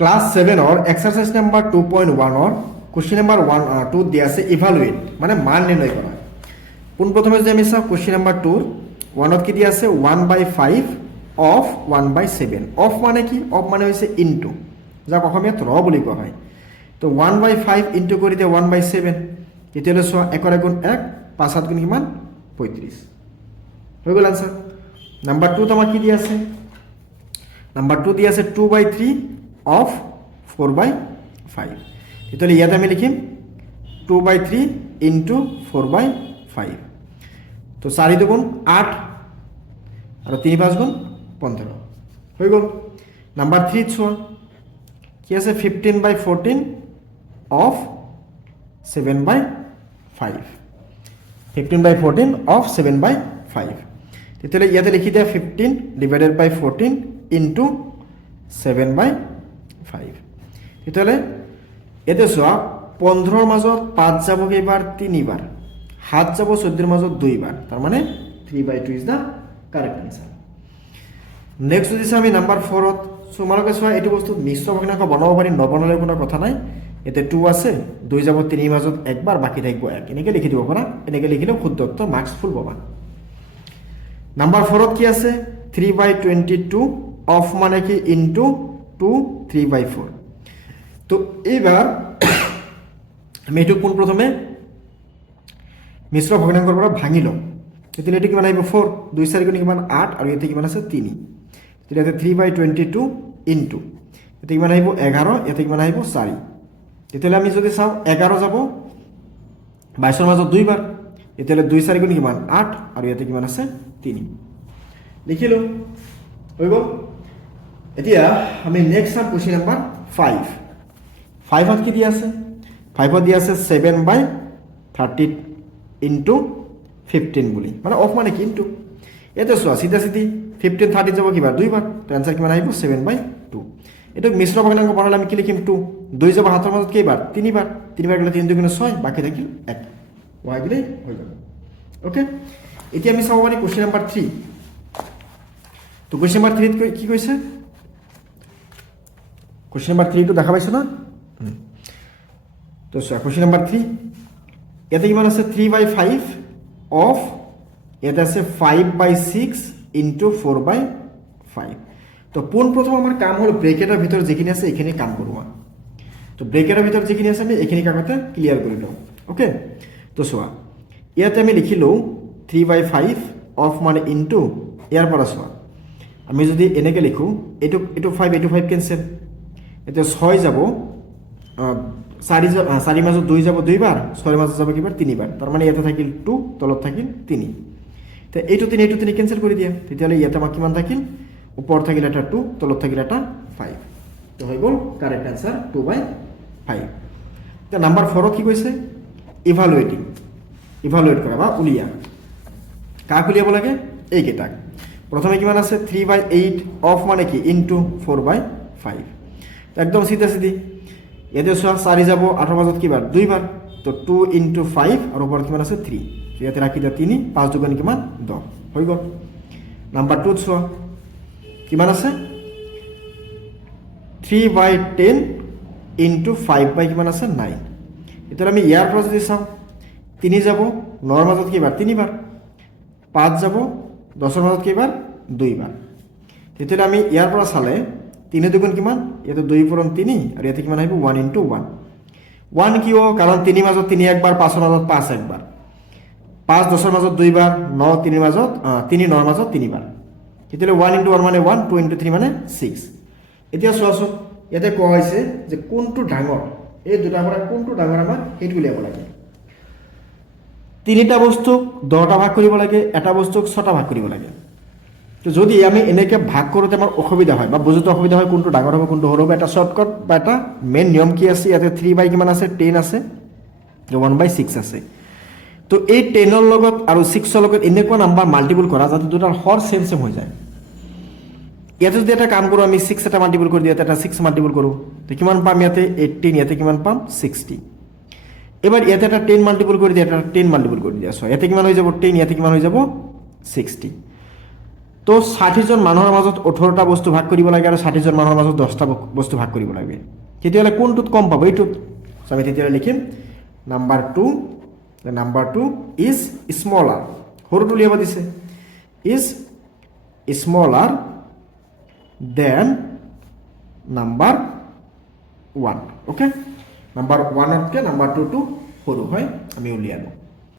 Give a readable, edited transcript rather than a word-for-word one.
Class 7 exercise number 2.1 question number 2 দিয়া আছে evaluate মানে মান নির্ণয় করা। প্রথমে যদি আমি চাও কোশ্চেন নাম্বার 2 1 কি দিয়া আছে 1/5 অফ 1/7 অফ মানে কি অফ মানে হইছে ইনটু যাক অসমীয়াত ৰ বুলি কোৱা হয়। তো 1/5 ইনটু কৰি দিয়ে 1/7 তেতিয়ালে চোৱা 1 গুণ 1 5 7 গুণ কিমান 35 হৈ গ'ল आंसर। নাম্বার 2 তোমাক কি দিয়া আছে নাম্বার 2 দিয়া আছে 2/3 অফ 4/5 তেতিয়ালে ইয়াত আমি লিখিম 2/3 ইনটু 4/5 তো 4 দুগুণ 8 আর 3 5 গুণ 15 হৈ গ'ল। নাম্বার 3 চোৱা কি আছে 15/14 অফ 7/5 15/14 অফ 7/5 তেতিয়ালে ইয়াতে লিখি দিয়া 15 ডিভাইডেড বাই 14 ইনটু 7/5 তেতিয়ালে এতে চোৱা 15 মাজত 5 যাব কেইবাৰ 3 বাৰ 7 যাব 14 মাজত 2 বাৰ তাৰ মানে 3/2 is the correct answer. Next দিছে আমি নাম্বাৰ 4 ত তোমালোকে চোৱা এইটো বস্তু মিশ্ৰ ভগ্নাংশ বনাব পাৰি নবনালে কোনো কথা নাই। এতে 2 আছে 2 যাব 3 মাজত একবাৰ বাকি থাকিব 1 এনেকে লিখি দিব পাৰা এনেকে লিখিলে শুদ্ধ উত্তৰ মার্কস ফুল পাবা। নাম্বার 4 ত কি আছে 3/22 অফ মানে কি ইনটু 2 3/4 তো এইবার আমি এইটো কোন প্রথমে মিশ্র ভগ্নাংশৰ পৰা ভাঙি লম তেতিয়ালে এটো কিমান আহিব 4 2 4 গুণ কিমান 8 আৰু ইয়াতে কিমান আছে 3 তেতিয়ালে 3/22 ইনটু এতে কিমান আহিব 11 এতে কিমান আহিব 4 তেতিয়ালে আমি যদি চাও 11 যাব 22 মাজত 2 বাৰ তেতিয়ালে 2 4 গুণ কিমান 8 আৰু ইয়াতে কিমান আছে 3 লিখিলো হৈ গ'ল। এতিয়া আমি নেক্সট চাম কোশ্চেন নাম্বার 5 5 ত কি দিয়া আছে 5 ত দিয়া আছে 7/30 ইনটু 15 বুলি মানে অফ মানে কি ইনটু এতে চোৱা সিধা সিধি 15 30 যাব কিবা 2 বাৰ তো आंसर কিমান আহিব 7/2 এটো মিশ্ৰ ভগ্নাংশ বনালে আমি কি লিখিম 2 2 যাব হাতৰ মাজত কেইবাৰ 3 বাৰ 3 বাৰ গলে 3 2 6 বাকি থাকিল 1 ওয়াই গলে হৈ গ'ল। ওকে এতিয়া আমি চাব পাৰি কোশ্চেন নাম্বার 3 তো কোশ্চেন নাম্বার 3 ত কি কৈছে কোশ্চেন নাম্বার 3 তো দেখা পাইছো না তো কোশ্চেন নাম্বার 3 ইয়াতে কিমান আছে 3/5 অফ ইয়াতে আছে 5/6 ইনটু 4/5 তো পোন প্রথম আমার কাম হলো ব্রেকেটের ভিতর যেখানে আছে এখানে কাম করব। তো ব্রেকেটের ভিতর যেখানে আছে আমি এখানে কাগজে ক্লিয়ার করে লও। ওকে তো সোয়া ইয়াতে আমি লিখিলো 3/5 অফ মানে ইনটু ইয়ার পর সোয়া আমি যদি এনেকে লিখো এটো এটো 5 এটো 5 ক্যান্সেল এতে 6 যাব 4 মাজত 2 যাব 2 বাৰ 6 মাজত যাব কিবাৰ 3 বাৰ তার মানে ইয়াতে থাকিল 2 তলত থাকিল 3 তো এইটো 3 ক্যান্সেল করে দিয়া তেতিয়ালে ইয়াতে আমার কিমান থাকিল উপর থাকিল এটা 2 তলত থাকিল এটা 5 তো হৈ গ'ল কারেক্ট आंसर 2/5। তো নাম্বার 4 কি কৈছে ইভালুয়েট কৰা বা উলিয়া কাক উলিয়াব লাগে এই কেটাক প্রথমে কিমান আছে 3/8 অফ মানে কি ইনটু 4/5 তো একদম সিধা সিধি ইয়াতে চোৱা 4 যাব 8 মাজত কিবাৰ 2 বাৰ তো 2 ইনটু 5 আর উপর কিমান আছে 3 ইয়াতে রাখি দিয়া 3 5 দুগুণ কিমান 10 হৈ গ'ল। নাম্বার 2 চোৱা কিমান আছে 3/10 ইনটু 5 কিমান আছে 9 এতিয়া আমি ইয়াৰ পৰা যদি চাওঁ 3 যাব 9 মাজত কিবাৰ 3 বাৰ 5 যাব 10 মাজত কিবাৰ 2 বাৰ তেতিয়ালে আমি ইয়াৰ পৰা চালে 3 দুগুণ কিমান ইয়াতে 2 পূৰণ 3 আৰু ইয়াতে কিমান আহিব 1 ইনটু 1 1 কিয় কাৰণ 3 মাজত 3 একবাৰ 5 মাজত 5 একবাৰ 5 10 মাজত 2 বাৰ 9 3 মাজত 3 9 মাজত 3 বাৰ তেতিয়ালে 1 ইনটু 1 মানে 1 2 ইনটু 3 মানে 6 এতিয়া চোৱাচোন ইয়াতে কোৱা হৈছে যে কোনটো ডাঙৰ এই দুটাৰ পৰা কোনটো ডাঙৰ আমাৰ সেইটো উলিয়াব লাগে। তিনিটা বস্তু 10টা ভাগ কৰিব লাগে এটা বস্তুক 6টা ভাগ কৰিব লাগে। তো যদি আমি এনেকে ভাগ কৰোতে আমাৰ অসুবিধা হয় বা বুজোতে অসুবিধা হয় কোনটো ডাঙৰ হ'ব কোনটো সৰু হ'ব এটা শর্টকাট বা এটা মেইন নিয়ম কি আছে ইয়াতে 3 কিমান আছে 10 আছে 1/6 আছে। তো এই 10 লগত আৰু 6 লগত এনেকুৱা নাম্বাৰ মাল্টিপল কৰা যাতে দুটাৰ হৰ সেম সেম হৈ যায়। ইয়াতে যদি এটা কাম কৰো আমি 6 এটা মাল্টিপল কৰি দিও এটা 6 মাল্টিপল কৰো তো কিমান পাম ইয়াতে 18 ইয়াতে কিমান পাম 60 এবার ইয়াতে একটা 10 মাল্টিপল করে দিয়ে এটা 10 মাল্টিপল করে দিয়া সো ইয়াতে কিমান হৈ যাব 10 ইয়াতে কিমান হৈ যাব 60 তো 60জন মানুহৰ মাজত 18টা বস্তু ভাগ কৰিব লাগে আৰু 60জন মানুহৰ মাজত 10টা বস্তু ভাগ কৰিব লাগে তেতিয়াহ'লে কোনটোত কম পাব এইটোত আমি তেতিয়াহ'লে লিখিম নাম্বাৰ 2 ইজ স্মলাৰ সৰুটো উলিয়াব দিছে is smaller than number 1 okay number 1তকৈ নাম্বাৰ 2টো সৰু হয় আমি উলিয়ালোঁ